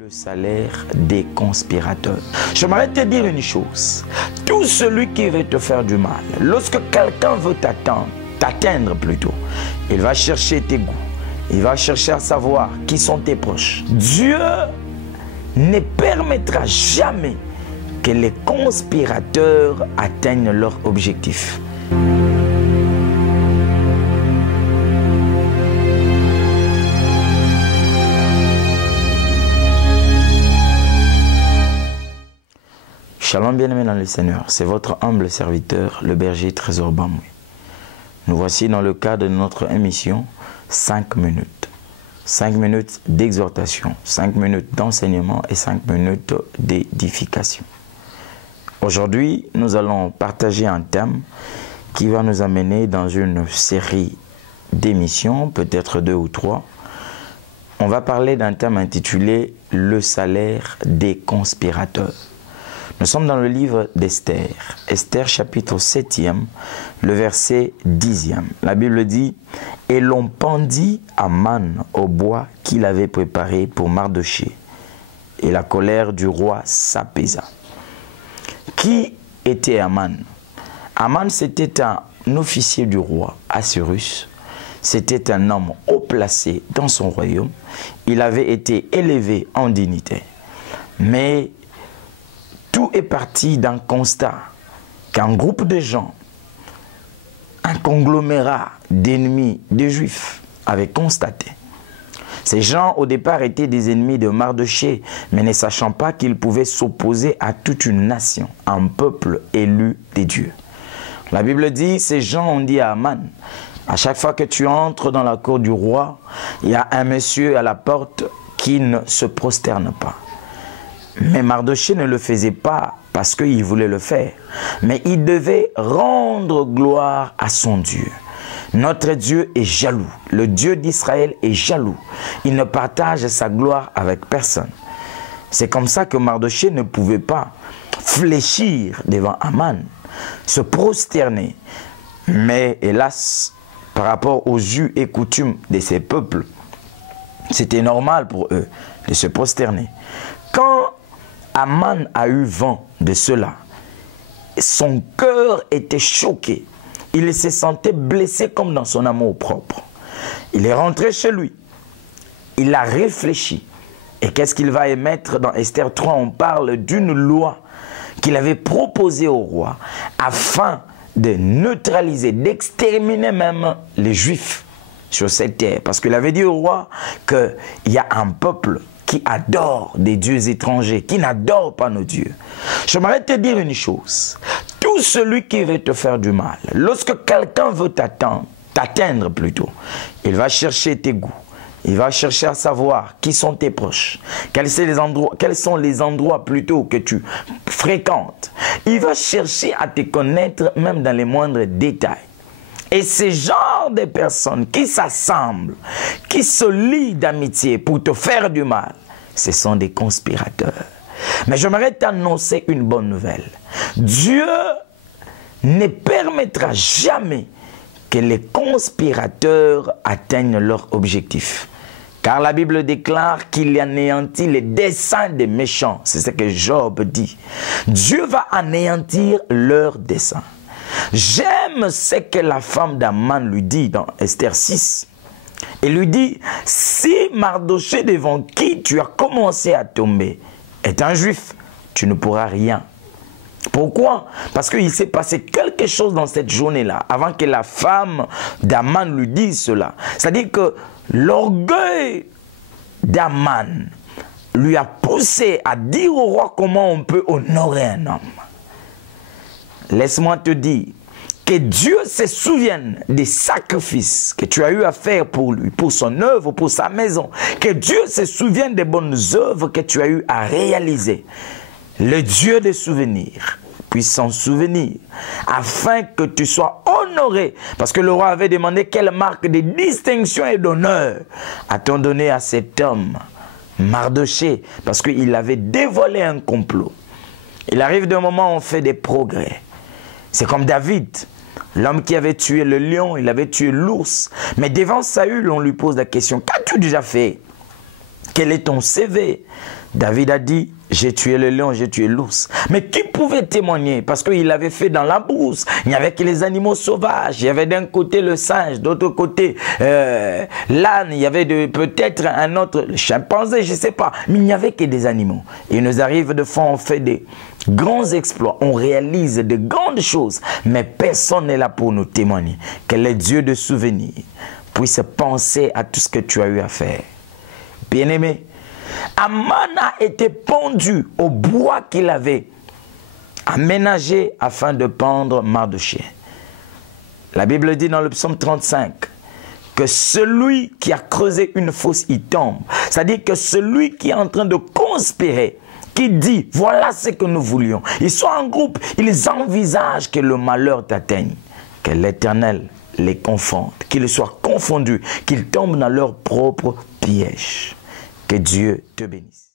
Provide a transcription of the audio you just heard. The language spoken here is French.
Le salaire des conspirateurs. J'aimerais te dire une chose. Tout celui qui veut te faire du mal, lorsque quelqu'un veut t'atteindre plutôt, il va chercher tes goûts. Il va chercher à savoir qui sont tes proches. Dieu ne permettra jamais que les conspirateurs atteignent leur objectif. Shalom bien-aimés dans le Seigneur, c'est votre humble serviteur, le berger Trésor Bamoué. Nous voici dans le cadre de notre émission 5 minutes. 5 minutes d'exhortation, 5 minutes d'enseignement et 5 minutes d'édification. Aujourd'hui, nous allons partager un thème qui va nous amener dans une série d'émissions, peut-être 2 ou 3. On va parler d'un thème intitulé « Le salaire des conspirateurs ». Nous sommes dans le livre d'Esther, Esther chapitre 7e, le verset 10e. La Bible dit « Et l'on pendit Aman au bois qu'il avait préparé pour Mardochée, et la colère du roi s'apaisa. » Qui était Aman? Aman, c'était un officier du roi Assuérus. C'était un homme haut placé dans son royaume. Il avait été élevé en dignité. Mais tout est parti d'un constat qu'un groupe de gens, un conglomérat d'ennemis des Juifs avait constaté. Ces gens au départ étaient des ennemis de Mardochée, mais ne sachant pas qu'ils pouvaient s'opposer à toute une nation, un peuple élu des dieux. La Bible dit, ces gens ont dit à Aman, à chaque fois que tu entres dans la cour du roi, il y a un monsieur à la porte qui ne se prosterne pas. Mais Mardochée ne le faisait pas parce qu'il voulait le faire. Mais il devait rendre gloire à son Dieu. Notre Dieu est jaloux. Le Dieu d'Israël est jaloux. Il ne partage sa gloire avec personne. C'est comme ça que Mardochée ne pouvait pas fléchir devant Aman, se prosterner. Mais hélas, par rapport aux us et coutumes de ces peuples, c'était normal pour eux de se prosterner. Quand Aman a eu vent de cela, son cœur était choqué. Il se sentait blessé comme dans son amour propre. Il est rentré chez lui. Il a réfléchi. Et qu'est-ce qu'il va émettre dans Esther 3? On parle d'une loi qu'il avait proposée au roi afin de neutraliser, d'exterminer même les Juifs sur cette terre. Parce qu'il avait dit au roi qu'il y a un peuple qui adore des dieux étrangers, qui n'adore pas nos dieux. J'aimerais te dire une chose. Tout celui qui veut te faire du mal, lorsque quelqu'un veut t'atteindre plutôt, il va chercher tes goûts. Il va chercher à savoir qui sont tes proches, quels sont les endroits plutôt que tu fréquentes. Il va chercher à te connaître même dans les moindres détails. Et ce genre de personnes qui s'assemblent, qui se lient d'amitié pour te faire du mal, ce sont des conspirateurs. Mais j'aimerais t'annoncer une bonne nouvelle. Dieu ne permettra jamais que les conspirateurs atteignent leur objectif. Car la Bible déclare qu'il anéantit les desseins des méchants. C'est ce que Job dit. Dieu va anéantir leurs desseins. J'aime ce que la femme d'Aman lui dit dans Esther 6. Elle lui dit, si Mardochée devant qui tu as commencé à tomber est un juif, tu ne pourras rien. Pourquoi? Parce qu'il s'est passé quelque chose dans cette journée-là, avant que la femme d'Aman lui dise cela. C'est-à-dire que l'orgueil d'Aman lui a poussé à dire au roi comment on peut honorer un homme. Laisse-moi te dire que Dieu se souvienne des sacrifices que tu as eu à faire pour lui, pour son œuvre, pour sa maison. Que Dieu se souvienne des bonnes œuvres que tu as eu à réaliser. Le Dieu des souvenirs puisse s'en souvenir afin que tu sois honoré. Parce que le roi avait demandé quelle marque de distinction et d'honneur a-t-on donné à cet homme, Mardochée, parce qu'il avait dévoilé un complot. Il arrive d'un moment où on fait des progrès. C'est comme David, l'homme qui avait tué le lion, il avait tué l'ours. Mais devant Saül, on lui pose la question, qu'as-tu déjà fait? Quel est ton CV? David a dit, j'ai tué le lion, j'ai tué l'ours. Mais qui pouvait témoigner? Parce qu'il l'avait fait dans la brousse. Il n'y avait que les animaux sauvages. Il y avait d'un côté le singe, d'autre côté l'âne. Il y avait peut-être un autre chimpanzé, je ne sais pas. Mais il n'y avait que des animaux. Et il nous arrive de fois, on fait des grands exploits. On réalise de grandes choses. Mais personne n'est là pour nous témoigner. Que les dieux de souvenirs puissent penser à tout ce que tu as eu à faire. Bien-aimé, Aman a été pendu au bois qu'il avait aménagé afin de pendre Mardochée. La Bible dit dans le psaume 35 que celui qui a creusé une fosse y tombe. C'est-à-dire que celui qui est en train de conspirer, qui dit voilà ce que nous voulions. Ils sont en groupe, ils envisagent que le malheur t'atteigne. Que l'Éternel les confonde, qu'ils soient confondus, qu'ils tombent dans leur propre piège. Que Dieu te bénisse.